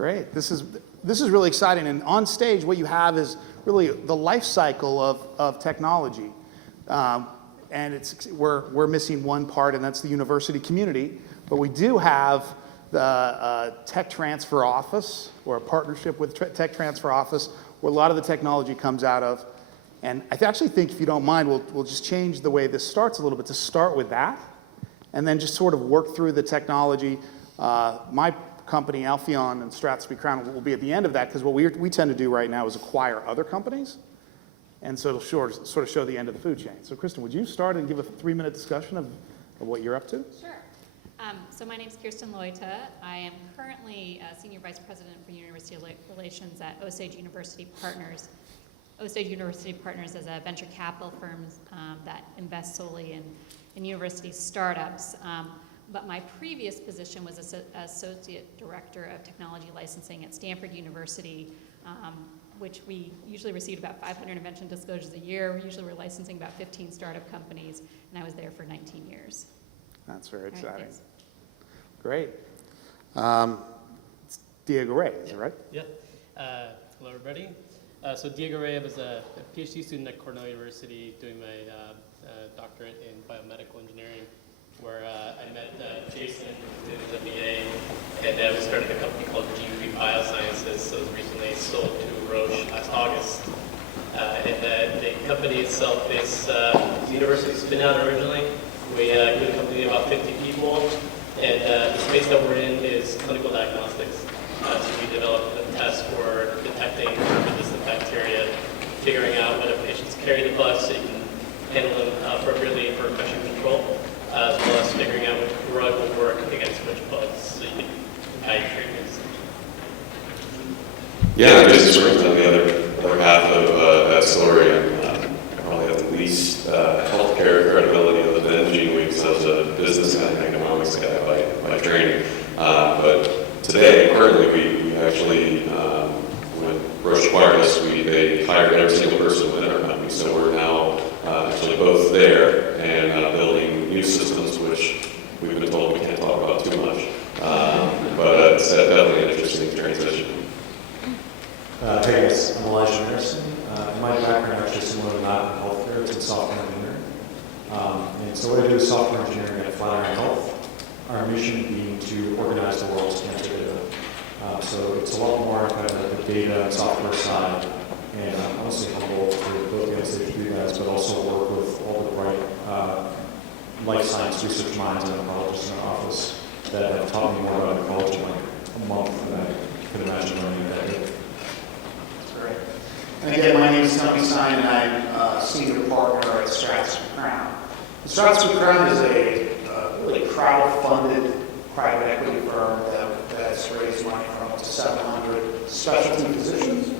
Great. This is really exciting. And on stage, what you have is really the life cycle of technology. And we're missing one part, and that's the university community. But we do have the Tech Transfer Office, or a partnership with Tech Transfer Office, where a lot of the technology comes out of. And I actually think, if you don't mind, we'll just change the way this starts a little bit to start with that, and then just sort of work through the technology. My company, Alpheon and Strathspey Crown, will be at the end of that, because what we tend to do right now is acquire other companies. And so it'll sort of show the end of the food chain. So Kirsten, would you start and give a 3-minute discussion of what you're up to? Sure. So my name is Kirsten Leute. I am currently Senior Vice President for University Relations at Osage University Partners. Osage University Partners is a venture capital firm that invests solely in university startups. But my previous position was Associate Director of Technology Licensing at Stanford University, which we usually received about 500 invention disclosures a year. Usually we're licensing about 15 startup companies, and I was there for 19 years. That's very exciting. Right, great. Diego Rey, is that right? Yep. Hello, everybody. So Diego Rey, I was a PhD student at Cornell University doing my doctorate in biomedical engineering, where I met Jason, who did his MBA, and we started a company called GeneWeave Biosciences. So it was recently sold to Roche last August. And the company itself is a university spin out originally. We grew the company about 50 people, and the space that we're in is clinical diagnostics. So we developed a test for detecting resistant bacteria, figuring out whether patients carry the bugs so you can handle them appropriately for infection control, as well as figuring out which drug will work against which bugs so you can guide treatments. Yeah, Jason Springs on the other half of that story. Probably have the least healthcare credibility other than GeneWeave, so as a business and economics guy by training. But today, currently, we actually, when Roche acquired us, they hired every single person within our company. So we're now actually both there and building new systems, which we've been told we can't talk about too much. But it's definitely an interesting transition. Hey guys, I'm Meerson. My background actually similar to that in healthcare. It's in software engineering. And so what I do is software engineering at Flatiron Health. Our mission being to organize the world's cancer data. So it's a lot more kind of the data and software side. And I'm honestly humbled to both the Osage for you guys, but also work with all the bright life science research minds and oncologists in our office that have taught me more about oncology in like a month than I could imagine learning that day. And again, my name is Tony Sine, and I'm a senior partner at Strathspey Crown. Strathspey Crown is a really crowd-funded private equity firm that's raised money from up to 700 specialty physicians.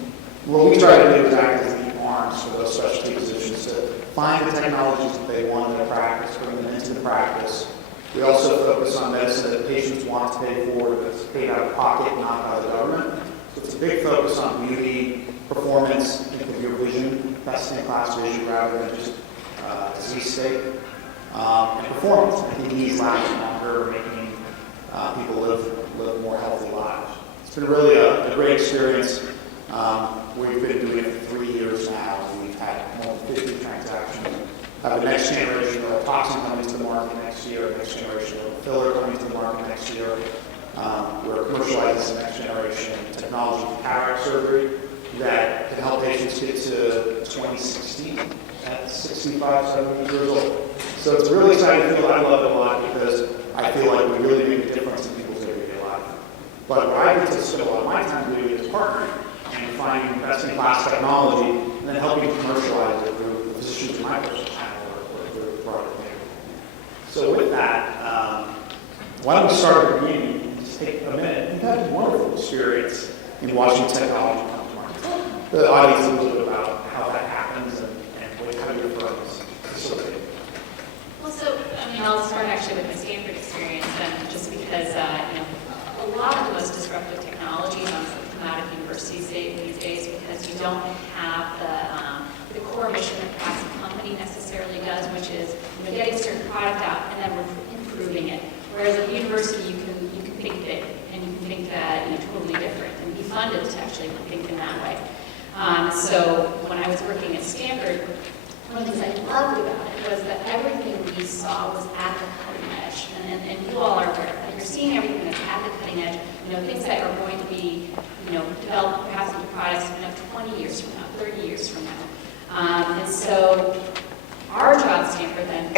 What we try to do is act as the arms for those specialty physicians to find the technologies that they want in their practice, bring them into the practice. We also focus on medicine that patients want to pay for, that's paid out of pocket, not by the government. So it's a big focus on beauty, performance, think of your vision, best-in-class vision rather than just disease state, and performance. Making these last longer, making people live more healthy lives. It's been really a great experience. We've been doing it for 3 years now. We've had more than 50 transactions. Have the next generation of toxin coming to the market next year, next generation of filler coming to the market next year. We're commercializing the next generation technology for cataract surgery that can help patients get to 2016 at 65, 70 years old. So it's a really exciting field. I love it a lot because I feel like we really make a difference in people's everyday life. But what I get to spend a lot of my time doing is partnering and finding best-in-class technology and then helping commercialize it through the physicians in my personal channel or through the product community. So with that, why don't we start at the beginning and just take a minute. You've had a wonderful experience in watching technology come to market. The audience a little bit about how that happens and how your firm is facilitated. Well, so I'll start actually with my Stanford experience, just because a lot of the most disruptive technologies come out of universities these days because you don't have the core mission that perhaps the company necessarily does, which is getting a certain product out and then improving it. Whereas at the university, you can think big and you can think totally different. funded to actually think in that way. So when I was working at Stanford, one of the things I loved about it was that everything we saw was at the cutting edge. And you all are aware that you're seeing everything that's at the cutting edge, things that are going to be, developed perhaps into products, 20 years from now, 30 years from now. And so our job at Stanford then,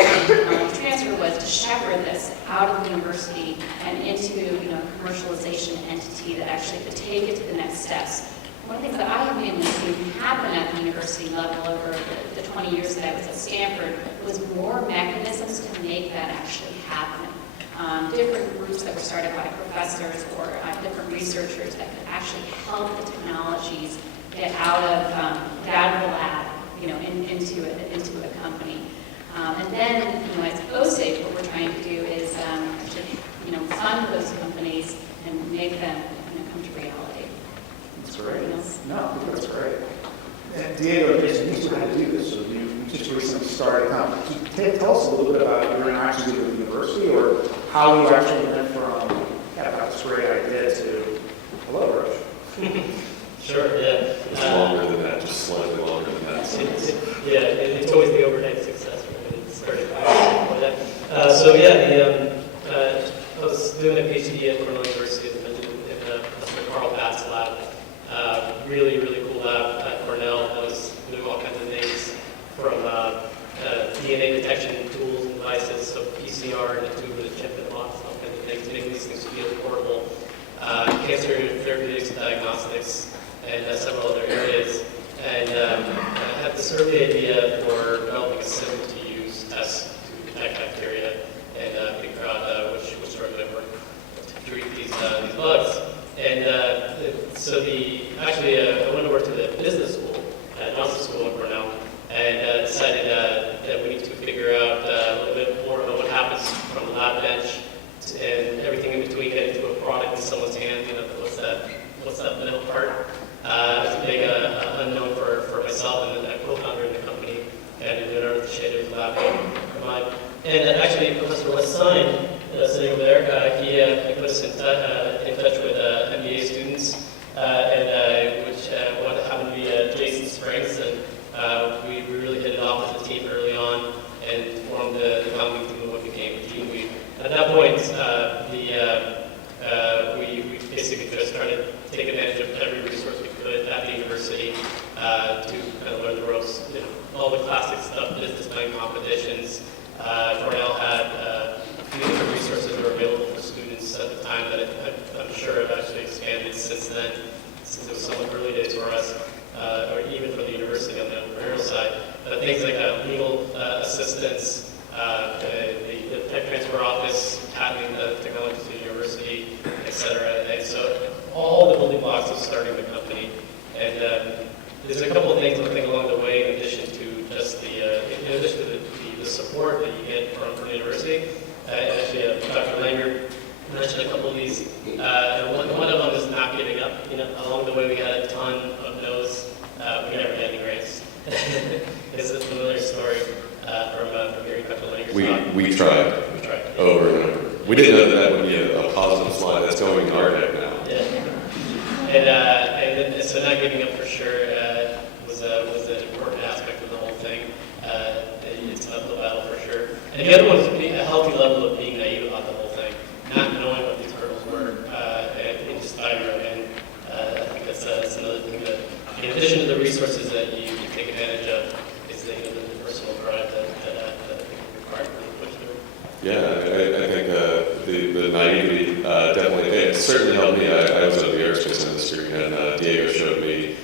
knowledge transfer, was to shepherd this out of the university and into a commercialization entity that actually could take it to the next steps. One of the things that I have been able to see happen at the university level over the 20 years that I was at Stanford was more mechanisms to make that actually happen. Different groups that were started by professors or different researchers that could actually help the technologies get out of the lab, into a company. And then, as Osage, what we're trying to do is actually, fund those companies and make them, come to reality. That's great. No, I think that's great. And Diego, Jason, you two had to do this, so you just recently started. Tell us a little bit about your interactions with the university, or how you actually went from, about this great idea to, hello, Roche. Sure, yeah. It's longer than that, just slightly longer than that. It's always the overnight success, right? It started before that. So yeah, I was doing a PhD at Cornell University, as I mentioned, in the Carl Bass lab. Really, really cool lab at Cornell. I was doing all kinds of things from DNA detection tools and devices, so PCR and a tube with a chip and locks, all kinds of things to make these things feel portable. Cancer therapeutics and diagnostics, and several other areas. And I had this early idea for developing a simple-to-use test to detect bacteria and figure out which drug would work to treat these bugs. And so I went over to the business school at Johnson School in Cornell and decided that we need to figure out a little bit more about what happens from the lab bench and everything in between getting to a product in someone's hand. What's that middle part? It's a big unknown for myself and a co-founder in the company, and Leonardo Shader's lab of mine. And actually, Professor Wes Sine, sitting over there, he put us in touch with MBA students, which happened to be Jason Springs, and we really hit it off as a team early on and formed the founding team of what became GeneWeave. At that point, we basically just tried to take advantage of every resource we could at the university to kind of learn the ropes, all the classic stuff, business plan competitions. Cornell had a few different resources that were available for students at the time that I'm sure have actually expanded since then, since it was somewhat early days for us, or even for the university on the entrepreneurial side. Things like legal assistance, the tech transfer office, patenting the technology to the university, et cetera. And so all the building blocks of starting the company. And there's a couple of things I think along the way, in addition to just the support that you get from the university. Actually, Dr. Langer mentioned a couple of these. One of them is not giving up. Along the way, we had a ton of no's. We never had any grants. It's a familiar story from hearing Dr. Langer's talk. We tried. We tried. Over and over. We didn't know that would be a positive slide. That's going in our deck now. Yeah. And so not giving up for sure was an important aspect of the whole thing. It's an uphill battle for sure. And the other one is a healthy level of being naive about the whole thing, not knowing what these hurdles were, and just diving right in. I think that's another thing that, in addition to the resources that you take advantage of, is the personal drive that I think is required to push through. Yeah, I think the naivety definitely, it certainly helped me. I was in the aerospace industry, and Diego showed me,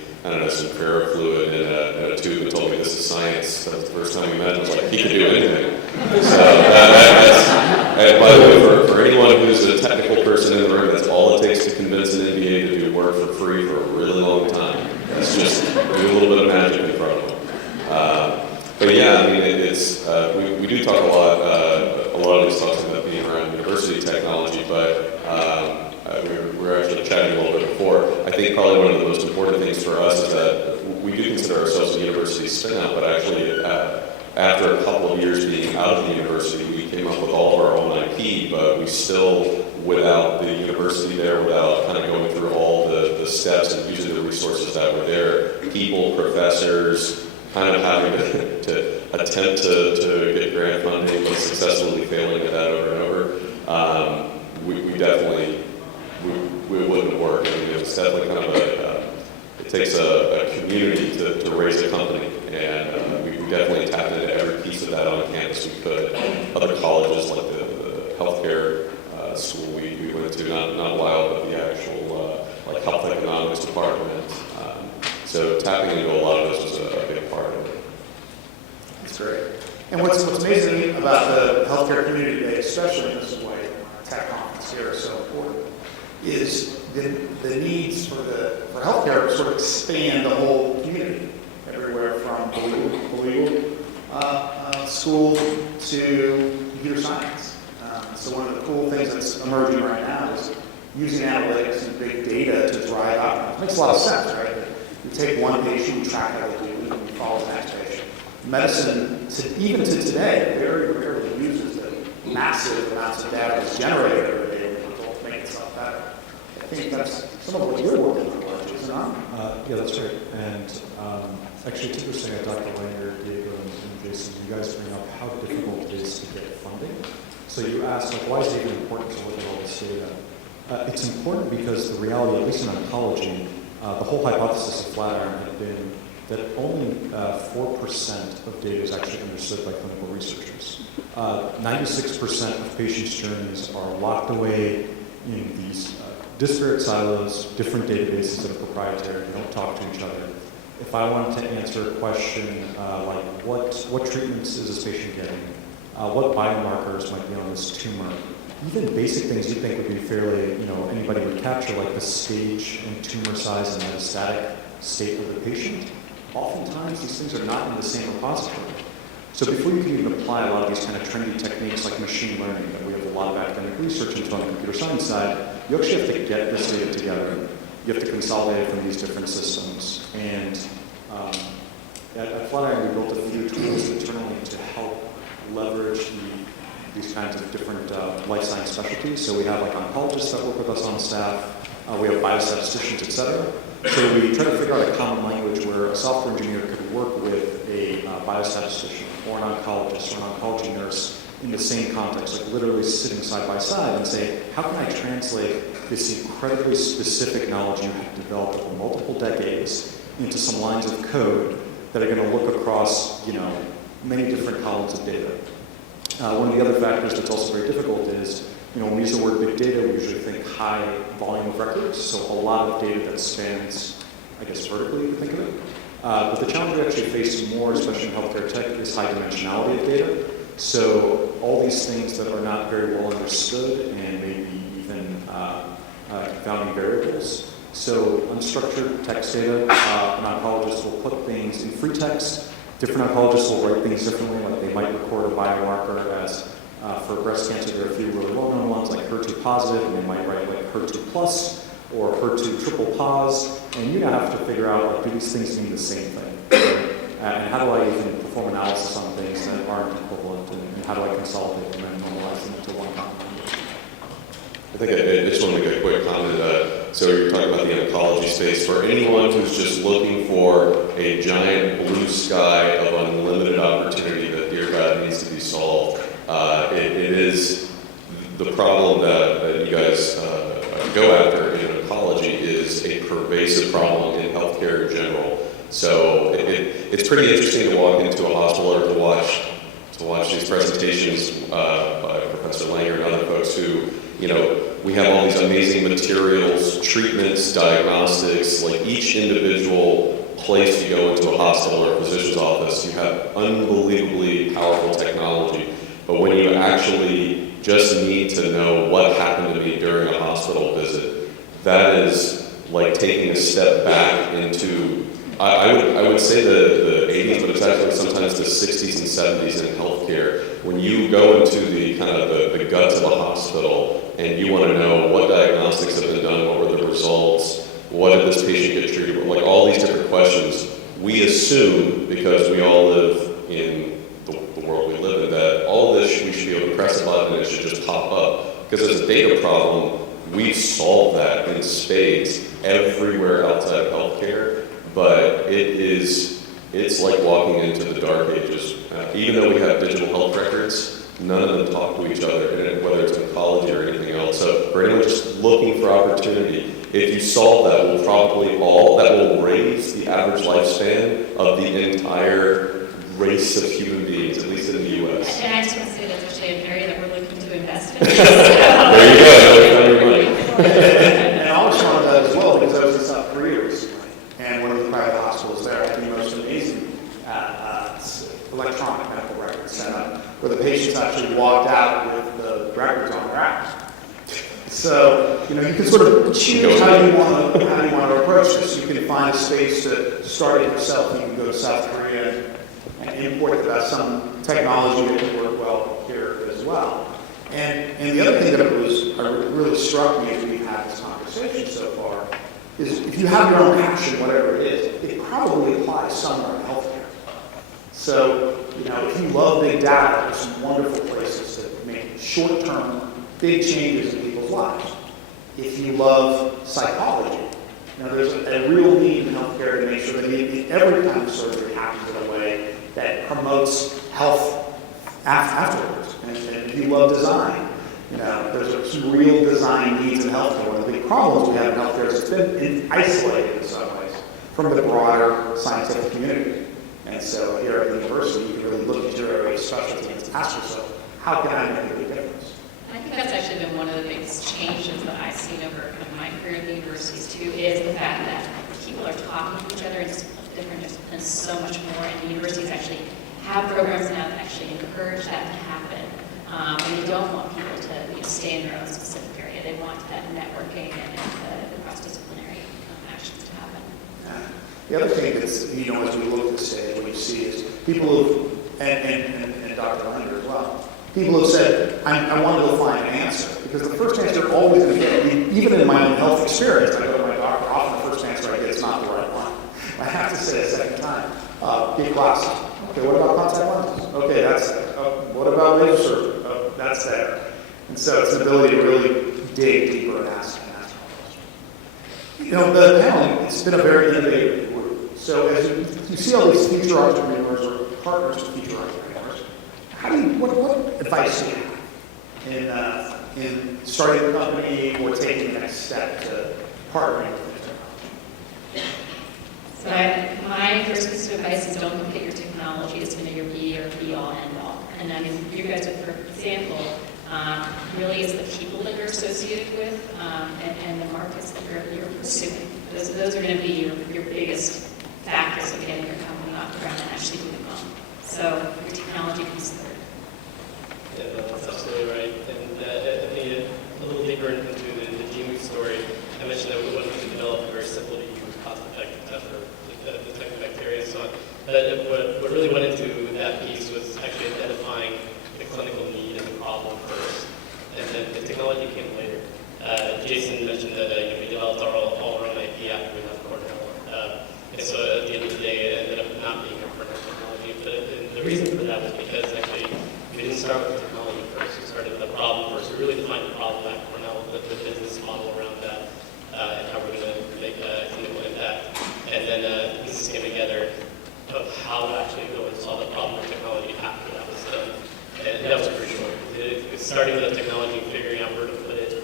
some ferrofluid in a tube and told me this is science. That was the first time we met. I was like, he could do anything. So that's, by the way, for anyone who's a technical person in the room, that's all it takes to convince an MBA to do work for free for a really long time. It's just do a little bit of magic in front of them. But yeah, it's we do talk a lot of these talks about being around university technology, but we were actually chatting a little bit before. I think probably one of the most important things for us is that we do consider ourselves a university spin-out, but actually after a couple of years being out of the university, we came up with all of our own IP, but we still, without the university there, without kind of going through all the steps and using the resources that were there, people, professors, kind of having to attempt to get grant funding, but successfully failing at that over and over, we definitely, we wouldn't work. I mean, it's definitely kind of it takes a community to raise a company, and we definitely tapped into every piece of that on campus we could. Other colleges, like the healthcare school we went to, not Wild, but the actual like health economics department. So tapping into a lot of this was a big part of it. That's great. And what's amazing about the healthcare community today, especially in this way, tech conference here is so important, is the needs for healthcare sort of expand the whole community, everywhere from the legal school to computer science. So one of the cool things that's emerging right now is using analytics and big data to drive outcomes. It makes a lot of sense, right? You take one patient, you track how they do, and you follow the next patient. Medicine, even to today, very rarely uses the massive amounts of data that's generated every day to make itself better. I think that's some of what you're working on, isn't it? Yeah, that's right. And actually, it's interesting that Dr. Langer, Diego, and Jason, you guys bring up how difficult it is to get funding. So you asked, like, why is it even important to look at all this data? It's important because the reality, at least in oncology, the whole hypothesis of Flatiron had been that only 4% of data is actually understood by clinical researchers. 96% of patients' journeys are locked away in these disparate silos, different databases that are proprietary, they don't talk to each other. If I wanted to answer a question like what treatments is this patient getting, what biomarkers might be on this tumor, even basic things you think would be fairly, anybody would capture, like the stage and tumor size and metastatic state of the patient, oftentimes these things are not in the same repository. So before you can even apply a lot of these kind of trendy techniques like machine learning that we have a lot of academic research into on the computer science side, you actually have to get this data together. You have to consolidate it from these different systems. And at Flatiron, we built a few tools internally to help leverage these kinds of different life science specialties. So we have like oncologists that work with us on staff. We have biostatisticians, et cetera. So we try to figure out a common language where a software engineer could work with a biostatistician or an oncologist or an oncology nurse in the same context, like literally sitting side by side and say, how can I translate this incredibly specific knowledge you have developed over multiple decades into some lines of code that are going to look across, many different columns of data. One of the other factors that's also very difficult is, when we use the word big data, we usually think high volume of records, so a lot of data that spans, I guess, vertically, if you think of it. But the challenge we actually face more, especially in healthcare tech, is high dimensionality of data. So all these things that are not very well understood and maybe even confounding variables. So unstructured text data, an oncologist will put things in free text. Different oncologists will write things differently, like they might record a biomarker as for breast cancer, there are a few really well-known ones like HER2 positive, and they might write like HER2 plus or HER2 triple pos, and you now have to figure out, like, do these things mean the same thing? And how do I even perform analysis on things that aren't equivalent, and how do I consolidate them and normalize them into one common language? I think I just want to make a quick comment. So you're talking about the oncology space. For anyone who's just looking for a giant blue sky of unlimited opportunity that, dear God, needs to be solved, it is the problem that you guys go after in oncology is a pervasive problem in healthcare in general. So it's pretty interesting to walk into a hospital or to watch these presentations by Professor Langer and other folks who, we have all these amazing materials, treatments, diagnostics, like each individual place you go into a hospital or a physician's office, you have unbelievably powerful technology. But when you actually just need to know what happened to me during a hospital visit, that is like taking a step back into, I would say the 80s, but it's actually sometimes the 60s and 70s in healthcare. When you go into the kind of the guts of a hospital and you want to know what diagnostics have been done, what were the results, what did this patient get treated with, like all these different questions, we assume, because we all live in the world we live in, that all this we should be able to press a button and it should just pop up. Because as a data problem, we solve that in spades everywhere outside of healthcare, but it's like walking into the dark ages. Even though we have digital health records, none of them talk to each other, and whether it's oncology or anything else. So for anyone just looking for opportunity, if you solve that, that will raise the average lifespan of the entire race of human beings, at least in the U.S. And I just want to say that's actually an area that we're looking to invest in. There you go. Now we found your money. And I always found that as well, because I was in South Korea recently, and one of the private hospitals there had the most amazing electronic medical records set up, where the patients actually walked out with the records on their app. So, you can sort of choose how you want to approach this. You can find a space to start it yourself. You can go to South Korea and import some technology that can work well here as well. And the other thing that really struck me as we had this conversation so far is if you have your own passion, whatever it is, it probably applies somewhere in healthcare. So, if you love big data, there's some wonderful places to make short-term, big changes in people's lives. If you love psychology, there's a real need in healthcare to make sure that every kind of surgery happens in a way that promotes health afterwards. And if you love design, there's some real design needs in healthcare. One of the big problems we have in healthcare is it's been isolated in some ways from the broader scientific community. And so here at the university, you can really look at your area of specialty and ask yourself, how can I make a big difference? I think that's actually been one of the biggest changes that I've seen over kind of my career in the universities too, is the fact that people are talking to each other in different disciplines so much more, and the universities actually have programs now that actually encourage that to happen. And they don't want people to stay in their own specific area. They want that networking and the cross-disciplinary actions to happen. The other thing that's, as we look at the stage, what you see is people who, and Dr. Linder as well, people have said, I want to go find an answer. Because the first answer always going to get, even in my own health experience, I go to my doctor, often the first answer I get is not the right one. I have to say a second time, get glasses. Okay, what about contact lenses? Okay, that's there. What about laser surgery? Oh, that's there. And so it's an ability to really dig deeper and ask questions. The panel, it's been a very innovative group. So as you see all these future entrepreneurs or partners of future entrepreneurs, what advice do you have in starting a company or taking the next step to partnering with technology? So my first piece of advice is don't look at your technology as your be all, end all. And I mean, you guys are, for example, really it's the people that you're associated with and the markets that you're pursuing. Those are going to be your biggest factors of getting your company off the ground and actually moving on. So your technology comes third. Yeah, that's absolutely right. And I think a little deeper into the GeneWeave story, I mentioned that we wanted to develop a very simple to use, cost-effective test for detecting bacteria and so on. But what really went into that piece was actually identifying the clinical need and the problem first, and then the technology came later. Jason mentioned that we developed our all-around IP after we left Cornell. And so at the end of the day, it ended up not being our Cornell technology. But the reason for that was because actually we didn't start with the technology first. We started with the problem first. We really defined the problem at Cornell, the business model around that, and how we're going to make a clinical impact. And then the pieces came together of how to actually go and solve the problem with technology after that was done. And that was pretty short. Starting with the technology and figuring out where to put it,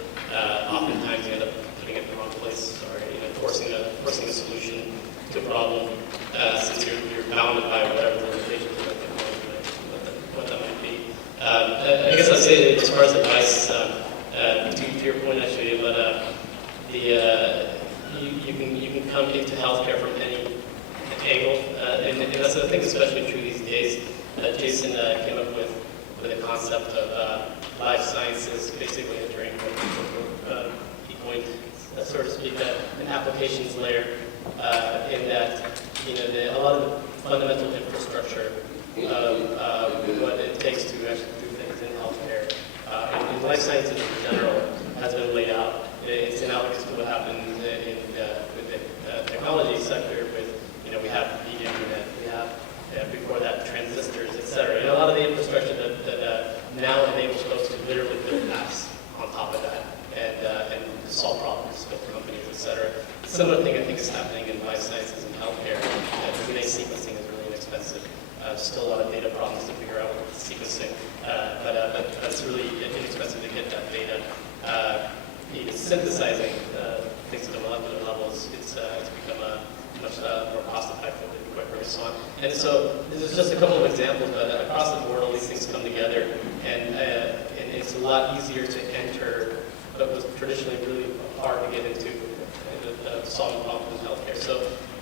oftentimes you end up putting it in the wrong place or forcing a solution to a problem since you're bounded by whatever limitations of the technology, what that might be. I guess I'd say that as far as advice, to your point actually, but you can come into healthcare from any angle, and that's I think especially true these days. Jason came up with the concept of life sciences, basically entering what he coined, so to speak, an applications layer, in that a lot of the fundamental infrastructure of what it takes to actually do things in healthcare, and life sciences in general, has been laid out. It's analogous to what happens with the technology sector. With we have the internet, we have before that transistors, etc. A lot of the infrastructure that now enables folks to literally build apps on top of that, and similar thing I think is happening in life sciences and healthcare. DNA sequencing is really inexpensive. Still a lot of data problems to figure out with sequencing, but it's really inexpensive to get that data. Synthesizing things at a molecular level, it's become a much more cost-effective and quicker and so on. And so this is just a couple of examples, but across the board, all these things come together, and it's a lot easier to enter what was traditionally really hard to get into solving problems in healthcare. So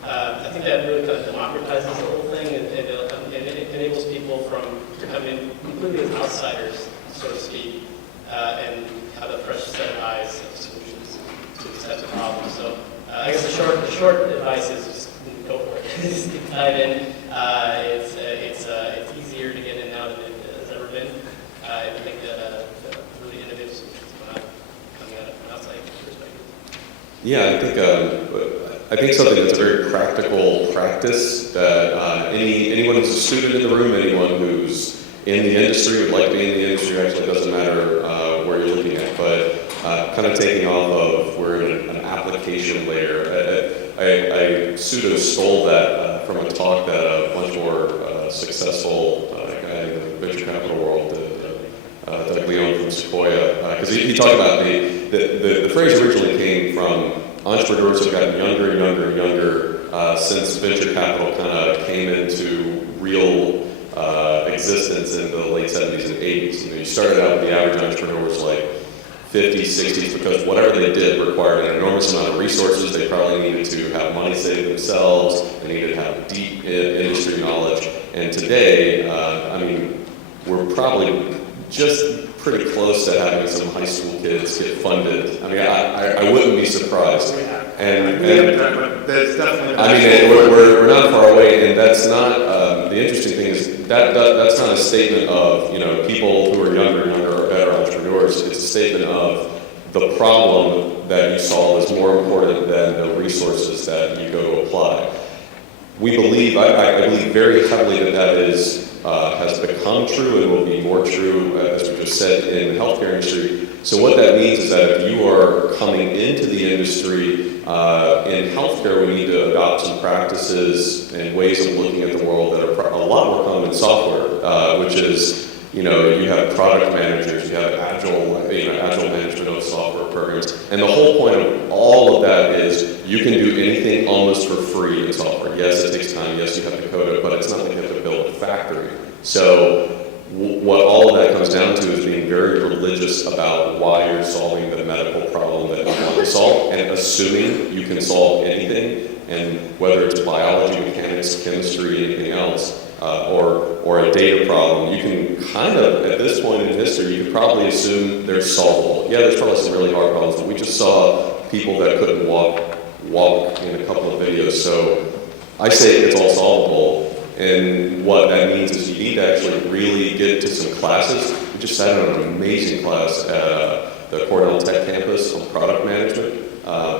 I think that really kind of democratizes the whole thing, and it enables people from to come in completely as outsiders, so to speak, and have a fresh set of eyes and solutions to these types of problems. So I guess the short advice is just go for it. Just dive in. It's easier to get in now than it has ever been. I think that really innovative solutions coming out of an outside perspective. Yeah, I think something that's a very practical practice that anyone who's a student in the room, anyone who's in the industry, would like to be in the industry, actually doesn't matter where you're looking at, but kind of taking off of, we're in an application layer. I pseudo stole that from a talk that a much more successful guy in the venture capital world, Doug Leone from Sequoia, because he talked about the phrase originally came from entrepreneurs who've gotten younger and younger and younger since venture capital kind of came into real existence in the late 70s and 80s. You started out with the average entrepreneur was like 50s, 60s, because whatever they did required an enormous amount of resources. They probably needed to have money saved themselves. They needed to have deep industry knowledge. And today, I mean, we're probably just pretty close to having some high school kids get funded. I mean, I wouldn't be surprised. And there's definitely. I mean, we're not far away, and that's not the interesting thing is that's not a statement of people who are younger and younger are better entrepreneurs. It's a statement of the problem that you solve is more important than the resources that you go to apply. We believe, I believe very heavily that is has become true and will be more true, as we just said, in the healthcare industry. So what that means is that if you are coming into the industry, in healthcare, we need to adopt some practices and ways of looking at the world that are a lot more common in software, which is, you have product managers, you have agile management of software programs, and the whole point of all of that is you can do anything almost for free in software. Yes, it takes time. Yes, you have to code it, but it's not like you have to build a factory. So what all of that comes down to is being very religious about why you're solving the medical problem that you want to solve, and assuming you can solve anything, and whether it's biology, mechanics, chemistry, anything else, or a data problem, you can kind of, at this point in history, you could probably assume they're solvable. Yeah, there's probably some really hard problems, but we just saw people that couldn't walk in a couple of videos. So I say it's all solvable. And what that means is you need to actually really get to some classes. We just sat in an amazing class at the Cornell Tech campus on product management,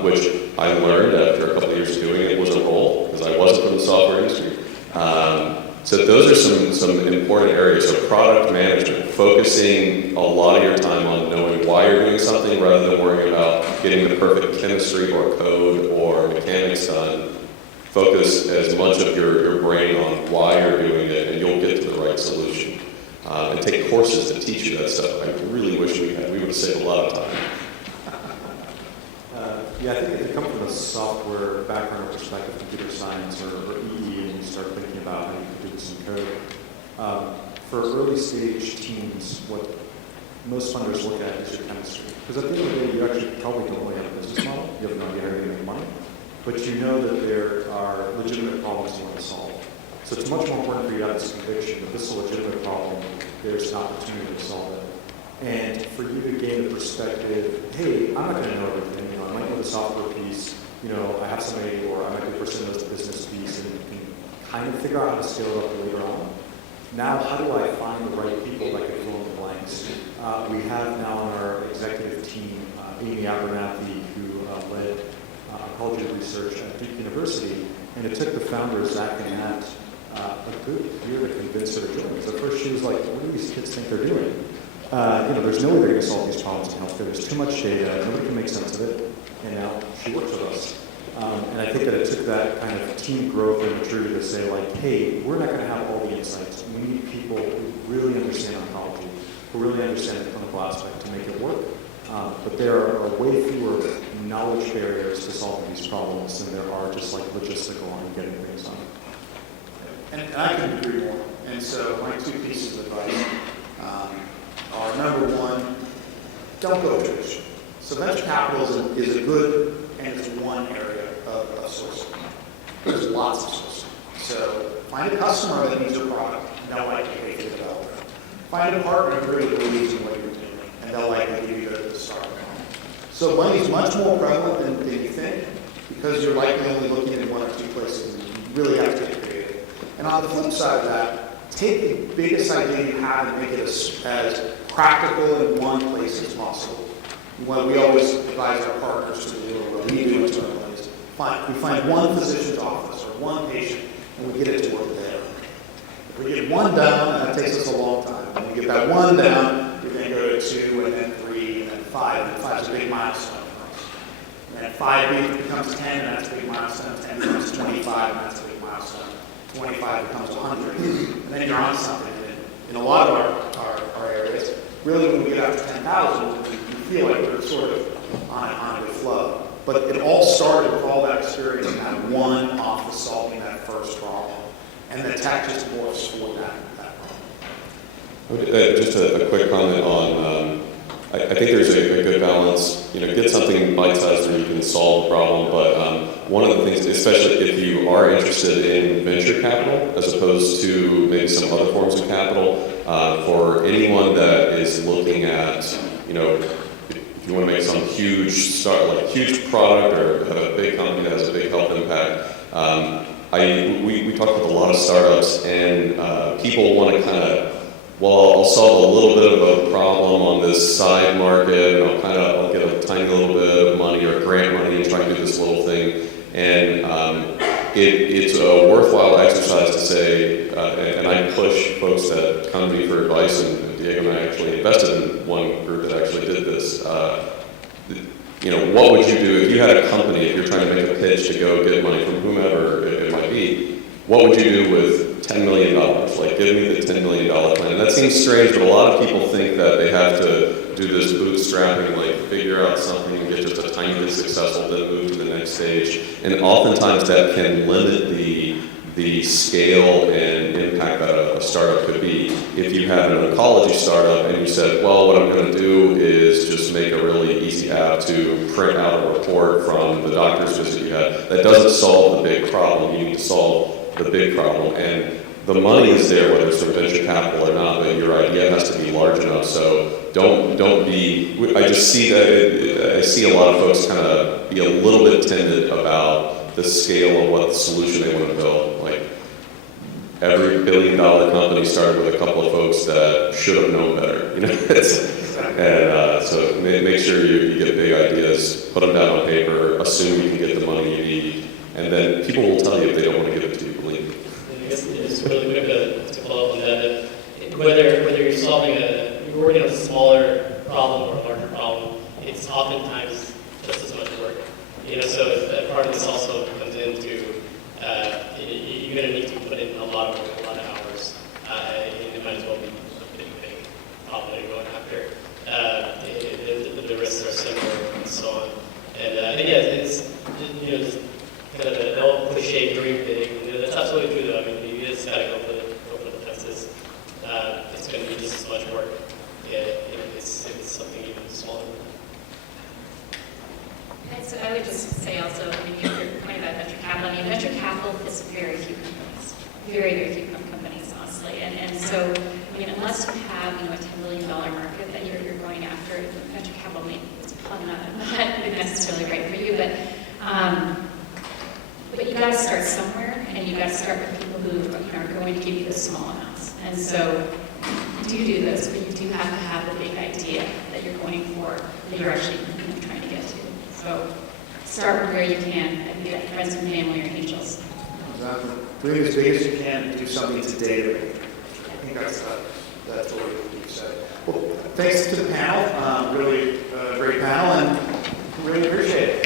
which I learned after a couple of years of doing it was a role, because I wasn't from the software industry. So those are some important areas. So product management, focusing a lot of your time on knowing why you're doing something rather than worrying about getting the perfect chemistry or code or mechanics done. Focus as much of your brain on why you're doing it, and you'll get to the right solution. And take courses to teach you that stuff. I really wish we had. We would have saved a lot of time. Yeah, I think if you come from a software background or perspective, computer science or EE, and you start thinking about how you can do some code, for early stage teams, what most funders look at is your chemistry. Because at the end of the day, you actually probably don't really have a business model. You have no idea how you're going to make money. But you know that there are legitimate problems you want to solve. So it's much more important for you to have this conviction that this is a legitimate problem, there's an opportunity to solve it. And for you to gain the perspective, hey, I'm not going to know everything. I might know the software piece. I have somebody, or I might be the person who knows the business piece, and can kind of figure out how to scale it up later on. Now, how do I find the right people that can fill in the blanks? We have now on our executive team, Amy Abernathy, who led oncology research at Duke University, and it took the founder, Zach and Matt, a good year to convince her to join. Because at first she was like, what do these kids think they're doing? There's no way they're going to solve these problems in healthcare. There's too much data. Nobody can make sense of it. And now she works with us. And I think that it took that kind of team growth and maturity to say, like, hey, we're not going to have all the insights. We need people who really understand oncology, who really understand the clinical aspect to make it work. But there are way fewer knowledge barriers to solving these problems than there are just like logistical and getting things done. And I can agree more. And so my two pieces of advice are, number one, don't go traditional. So venture capital is a good and it's one area of sourcing. There's lots of sourcing. So find a customer that needs your product and they'll likely pay for the development. Find a partner who really believes in what you're doing and they'll likely give you the start. So money is much more prevalent than you think because you're likely only looking at one or two places and you really have to get creative. And on the flip side of that, take the biggest idea you have and make it as practical in one place as possible. What we always advise our partners to do, or what we do internally, is we find one physician's office or one patient, and we get it to work there. If we get one down, and that takes us a long time. When we get that one down, we're going to go to 2, and then 3, and then 5. And 5 is a big milestone for us. And then 5 becomes 10, and that's a big milestone. 10 becomes 25, and that's a big milestone. 25 becomes 100, and then you're on something. And in a lot of our areas, really when we get up to 10,000, we feel like we're sort of on a good flow. But it all started with all that experience in that one office solving that first problem. And the tech just morphs for that problem. Just a quick comment on, I think there's a good balance. Get something bite-sized where you can solve a problem, but one of the things, especially if you are interested in venture capital, as opposed to maybe some other forms of capital, for anyone that is looking at, if you want to make some huge huge product or have a big company that has a big health impact, we talked with a lot of startups, and people want to kind of, I'll solve a little bit of a problem on this side market, and I'll get a tiny little bit of money or grant money and try to do this little thing. And it's a worthwhile exercise to say, and I push folks that come to me for advice, and Diego and I actually invested in one group that actually did this. What would you do if you had a company, if you're trying to make a pitch to go get money from whomever it might be, what would you do with $10 million? Like, give me the $10 million plan. And that seems strange, but a lot of people think that they have to do this bootstrapping, like figure out something and get just a tiny bit successful, then move to the next stage. And oftentimes that can limit the scale and impact that a startup could be. If you had an oncology startup and you said, well, what I'm going to do is just make a really easy app to print out a report from the doctor's visit you had, that doesn't solve the big problem. You need to solve the big problem. And the money is there, whether it's from venture capital or not, but your idea has to be large enough. So don't be, I just see that, I see a lot of folks kind of be a little bit timid about the scale of what the solution they want to build. Like, every $1 billion company started with a couple of folks that should have known better, And so make sure you get big ideas, put them down on paper, assume you can get the money you need, and then people will tell you if they don't want to give it to you, believe me. I guess just really quick to follow up on that, whether you're solving you're working on a smaller problem or a larger problem, it's oftentimes just as much work. So part of this also comes into you're going to need to put in a lot of work, a lot of hours. It might as well be a big problem that you're going after. The risks are similar and so on. And I think it's just kind of the old cliche dream big. That's absolutely true though. I mean, you just got to go for the fences. It's going to be just as much work. If it's something even smaller. So I would just say also, your point about venture capital, venture capital is very few companies, very, very few companies, honestly. And so, unless you have, a $10 billion market that you're going after, venture capital it's probably not necessarily right for you, but you got to start somewhere, and you got to start with people who are going to give you the small amounts. And so, you do this, but you do have to have the big idea that you're going for, that you're actually trying to get to. So start with where you can, and get friends and family or angels. Exactly. Doing as big as you can and do something today. I think that's what you said. Well, thanks to the panel. Really great panel, and really appreciate it.